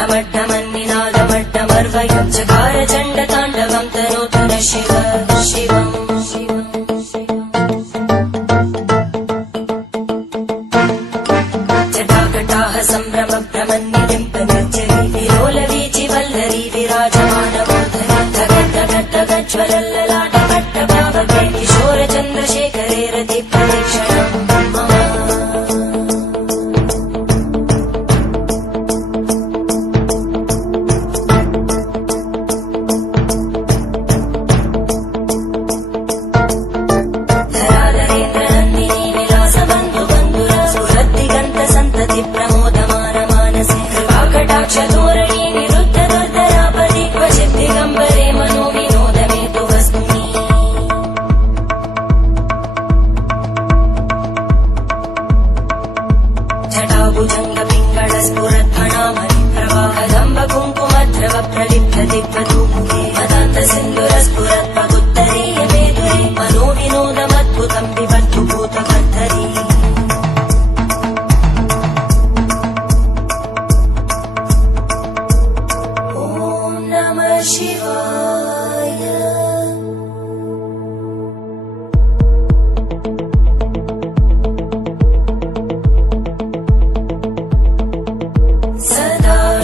I'm a.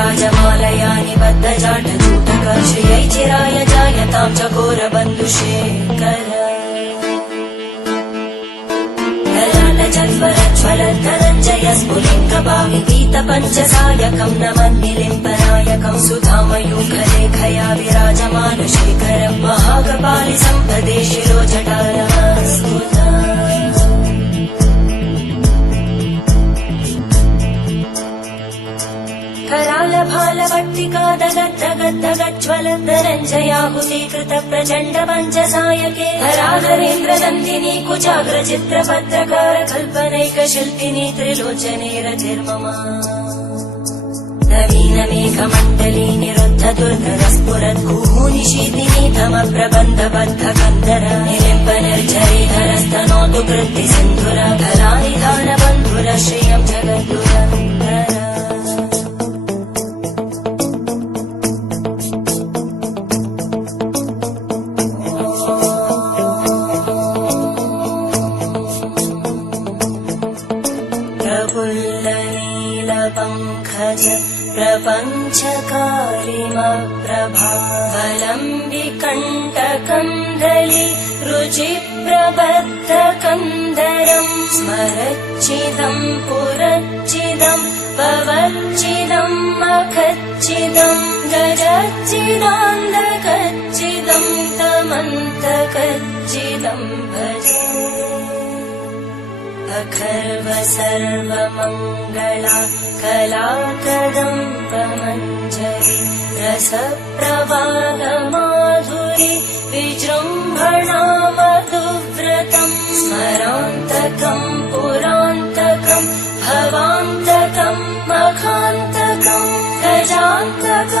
राजमालया निबद्धजायै चिराय जायतां चघोरबन्धुशेखरज्वलन्तरञ्जयस्फुलिङ्गपावि गीतपञ्चसायकं न मन् निलिम्बनायकं सुधामयूखलेखया विराजमानुशेखरं महागपालि सम्भदे शिलोचटास्तु करालभालभट्टिका दगद्दगद्दगज्ज्वलन्दरञ्जयाहुतीकृत प्रचण्ड पञ्चसायके हराधरेन्द्रनन्दिनी कुचाग्रचित्रपत्रकार कल्पनैकशिल्पिनी त्रिलोचने रतिर्मम नवीनमेघमण्डली निरुद्ध दुर्धर स्फुरद्भूनिशीतिनी तम प्रबन्धबद्ध कन्दर निलिम्ब निर्झरीधरस्तनोतु कृत्ति सिन्धुर धरानिधान बन्धुर श्रियं जगद्दुरन्दर प्रफुल्लनीलपङ्कज प्रपञ्चकारिमप्रभावलम्बिकण्टकन्दलि रुचिप्रबद्धकन्दरम् स्मरच्चिदम् पुरच्चिदम् पवच्चिदम् मखच्चिदम् गजच्चिदान्धकच्चिदम् कच्चिदम् भजे। अखर्व सर्वमङ्गला कलाकदम् प्रमञ्जरी रसप्रभागमाधुरि विजृम्भणामधुव्रतं स्मरान्तकम् पुरान्तकम् भवान्तकम् मखान्तकम् गजान्तकान्तम्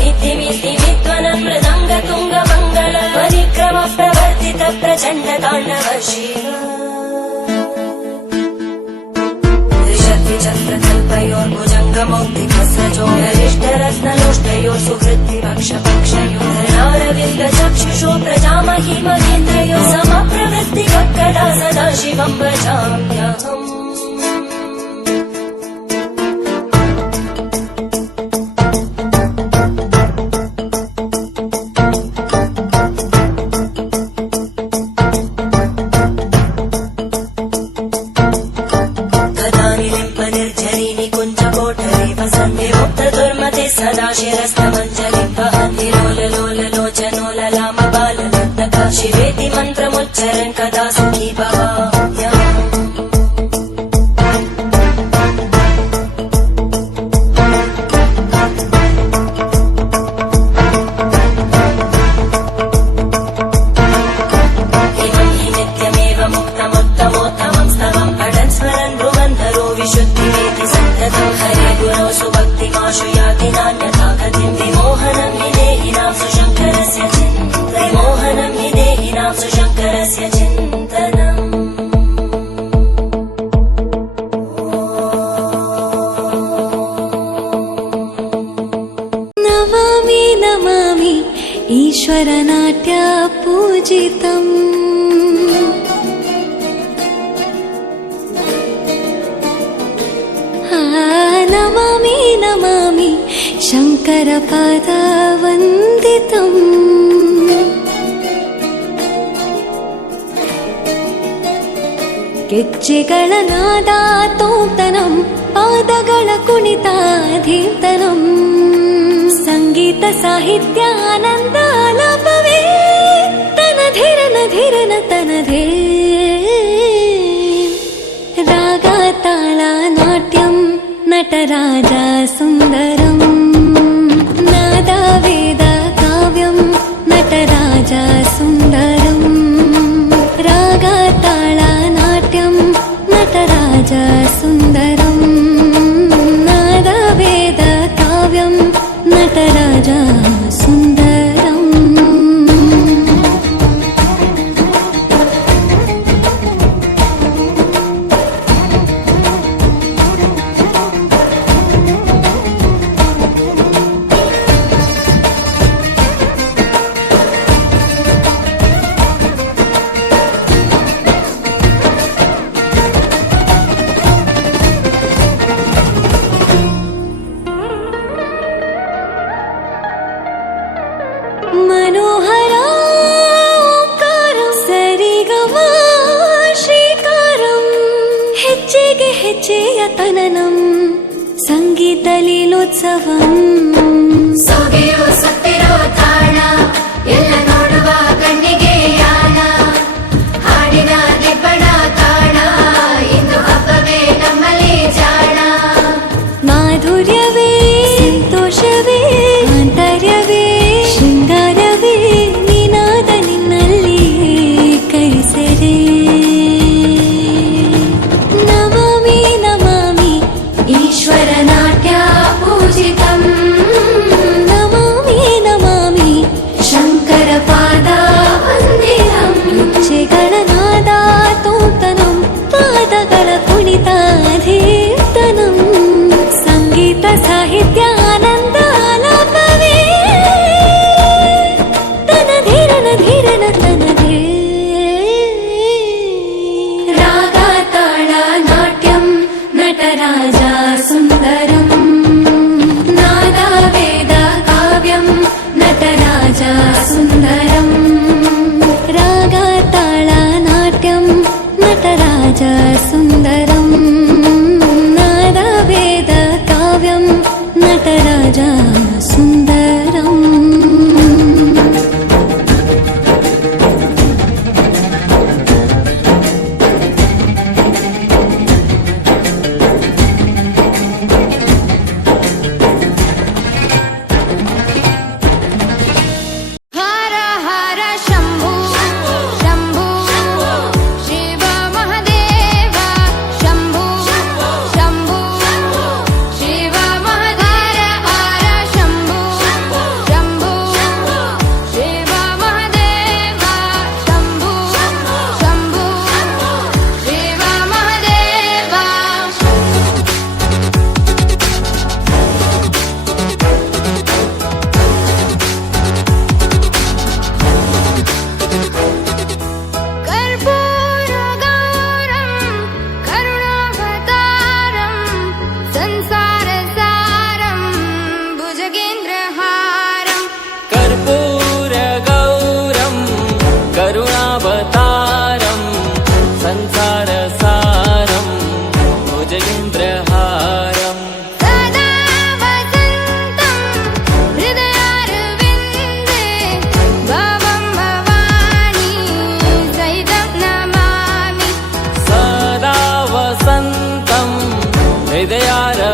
प्रचण्डताशति च प्रकल्पयोर्भुजङ्गमौतिक सजो यरिष्ठरत्ननुष्टयो सुहृति रक्ष पक्षयो धनरविन्द सदा शिवं भजाम्यहम् ಹೆಜ್ಜೆಗಳ ನಾದ ತೋತನಂ ಪಾದಗಳ ಕುಣಿತ ಧೀರ್ತನಂ ಸಂಗೀತ ಸಾಹಿತ್ಯ ಆನಂದ ಲಾಭವೇ ತನ ಧಿರನ ಧಿರನ ತನಧೇ ರಾಗ ತಾಳ ನಾಟ್ಯಂ ನಟರಾಜ ಸುಂದರ May they are.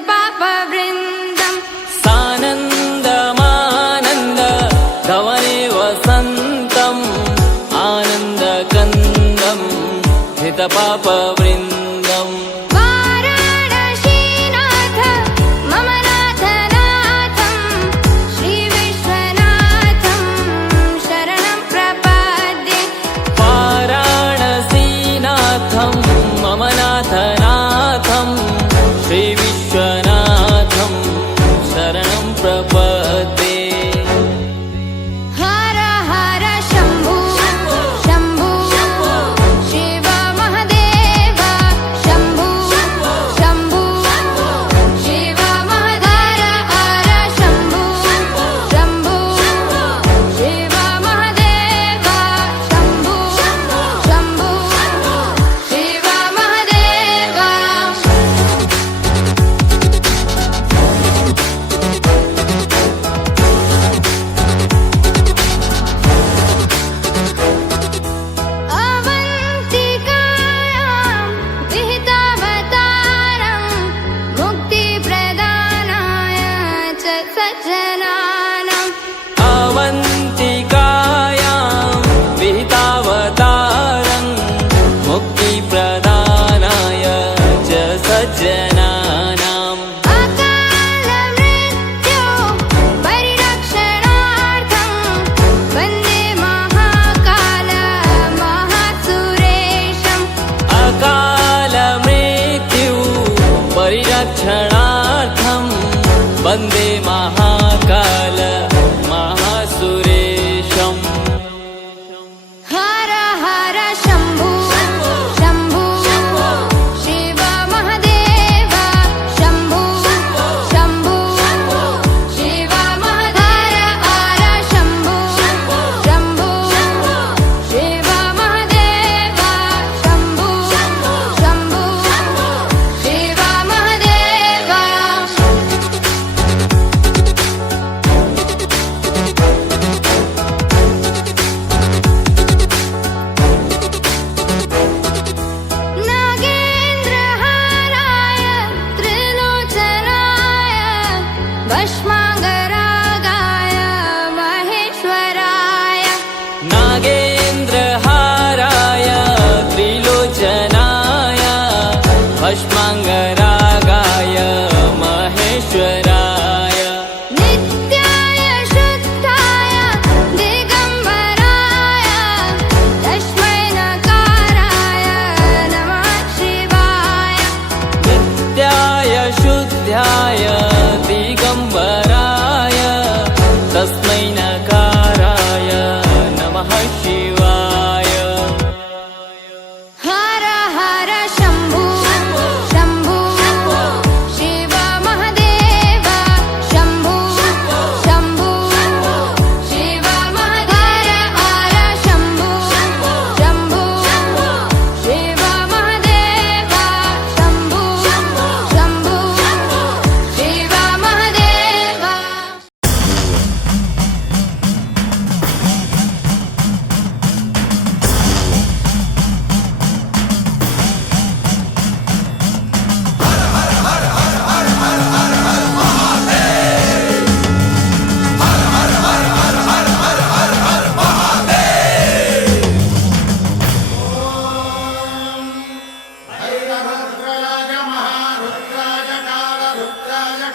పాప బృందం సానందమానంద ధవనే వసంతం ఆనంద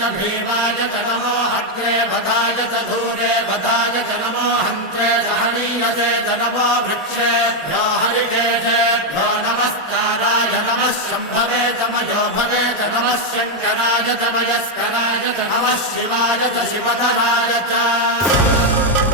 च भीमाय च नमो अग्रे वधाय च धूरे वधाय च नमो हन्त्रे सहनीयसे च नमो वृक्षेभ्यो हरिकेशेभ्यो नमस्काराय नमः शम्भवे च भवे च नमः शङ्कराय तमयस्कराय च नमः शिवाय च शिवधराय च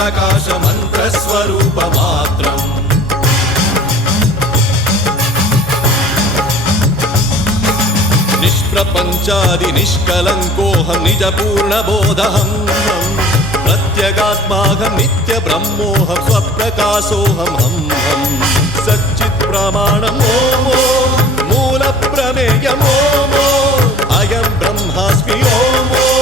प्रकाशमन्त्रस्वरूपमात्रम् निष्प्रपञ्चादिनिष्कलङ्कोऽहं निजपूर्णबोधहं प्रत्यगात्माहं नित्यब्रह्मोऽहं स्वप्रकाशोऽहं हं हं सच्चित्प्रमाणम् ॐ मूलप्रमेयमो अयं ब्रह्मास्मि ॐ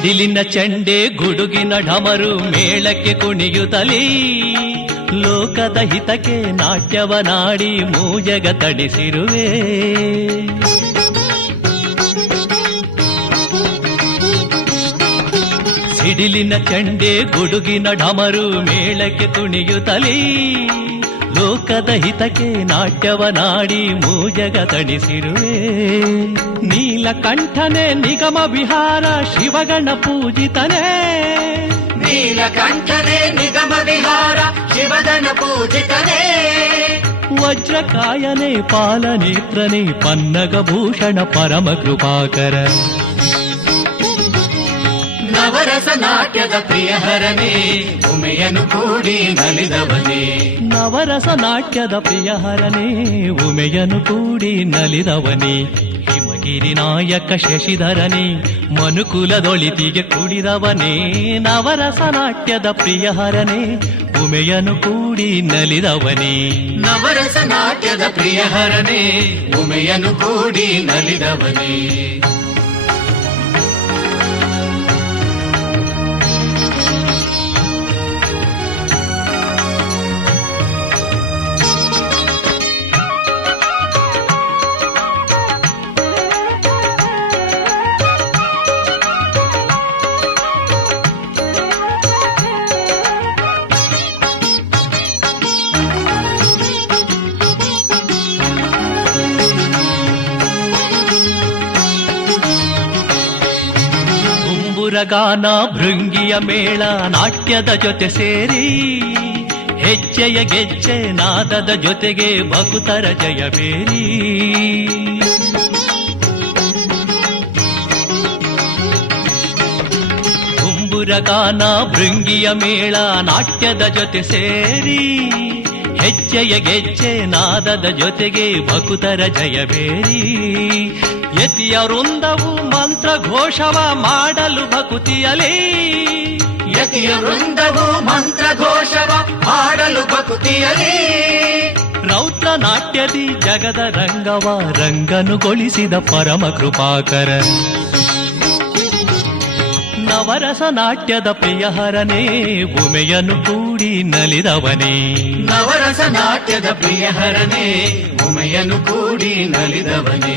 ಸಿಡಿಲಿನ ಚಂಡೆ ಗುಡುಗಿನ ಢಮರು ಮೇಳಕ್ಕೆ ಕುಣಿಯುತ್ತಲೀ. ಲೋಕದ ಹಿತಕ್ಕೆ ನಾಟ್ಯವನಾಡಿ ಮೂಜಗ ತಡಿಸಿರುವೆ ಸಿಡಿಲಿನ ಚಂಡೆ ಗುಡುಗಿನ ಢಮರು ಮೇಳಕ್ಕೆ ಕುಣಿಯುತ್ತಲೀ. ಲೋಕದ ಹಿತಕ್ಕೆ ನಾಟ್ಯವ ನಾಡಿ ಮೂಜಗ ತಣಿಸಿರುವೆ. ನೀಲಕಂಠನೆ ನಿಗಮ ವಿಹಾರ ಶಿವಗಣ ಪೂಜಿತನೇ. ನೀಲಕಂಠನೆ ನಿಗಮ ವಿಹಾರ ಶಿವಗಣ ಪೂಜಿತನೇ. ವಜ್ರಕಾಯನೆ ಪನ್ನಗ ಭೂಷಣ ಪರಮ ಕೃಪಾಕರ ನವರಸ ನಾಟ್ಯದ ಪ್ರಿಯಹರನೇ ಉಮೆಯನು ಕೂಡಿ ನಲಿದವನೇ. ನವರಸ ನಾಟ್ಯದ ಪ್ರಿಯಹರನೇ ಉಮೆಯನು ಕೂಡಿ ನಲಿದವನೇ. ಹಿಮಗಿರಿ ನಾಯಕ ಶಶಿಧರನೇ ಮನುಕುಲದೊಳಿತಿಗೆ ಕುಡಿದವನೇ. ನವರಸ ನಾಟ್ಯದ ಪ್ರಿಯಹರನೇ ಉಮೆಯನು ಕೂಡಿ ನಲಿದವನೇ. ನವರಸ ನಾಟ್ಯದ ಪ್ರಿಯಹರನೇ ಉಮೆಯನು ಕೂಡಿ ನಲಿದವನೇ. ಗುಂಬುರಗಾನ ಭೃಂಗಿಯ ಮೇಳ ನಾಟ್ಯದ ಜೊತೆ ಸೇರಿ ಹೆಜ್ಜೆಯ ಗೆಜ್ಜೆ ನಾದದ ಜೊತೆಗೆ ಭಕುತರ ಜಯ ಬೇರಿ ಗುಂಬುರಗಾನ ಭೃಂಗಿಯ ಮೇಳ ನಾಟ್ಯದ ಜೊತೆ ಸೇರಿ ಹೆಜ್ಜೆಯ ಗೆಜ್ಜೆ ನಾದದ ಜೊತೆಗೆ ಭಕುತರ ಜಯ ಬೇರಿ ಯತಿಯ ವೃಂದವು ಮಂತ್ರ ಘೋಷವ ಮಾಡಲು ಭಕುತಿಯಲಿ ಯತಿಯ ವೃಂದವು ಮಂತ್ರ ಘೋಷವ ಮಾಡಲು ಭಕುತಿಯಲಿ ರೌದ್ರ ನಾಟ್ಯದಿ ಜಗದ ರಂಗವ ರಂಗನುಗೊಳಿಸಿದ ಪರಮ ಕೃಪಾಕರ. ನವರಸ ನಾಟ್ಯದ ಪ್ರಿಯಹರನೇ ಉಮೆಯನು ಕೂಡಿ ನಲಿದವನೇ. ನವರಸ ನಾಟ್ಯದ ಪ್ರಿಯಹರನೇ ಉಮೆಯನು ಕೂಡಿ ನಲಿದವನೇ.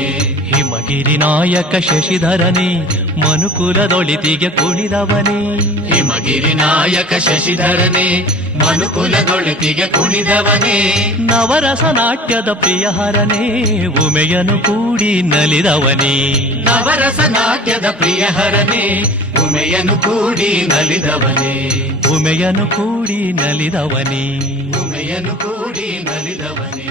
ಹಿಮಗಿರಿ ನಾಯಕ ಶಶಿಧರನೇ ಮನುಕುಲದೊಳಿತಿಗೆ ಕುಣಿದವನೇ. ಹಿಮಗಿರಿ ನಾಯಕ ಶಶಿಧರನೇ ಮನುಕುಲದೊಳಿತಿಗೆ ಕುಣಿದವನೇ. ನವರಸ ನಾಟ್ಯದ ಪ್ರಿಯಹರನೇ ಉಮೆಯನು ಕೂಡಿ ನಲಿದವನೇ. ನವರಸ ನಾಟ್ಯದ ಪ್ರಿಯಹರನೇ ಉಮೆಯನು ಕೂಡಿ ನಲಿದವನೇ. ಉಮೆಯನು ಕೂಡಿ ನಲಿದವನೇ. ಉಮೆಯನು ಕೂಡಿ ನಲಿದವನೇ.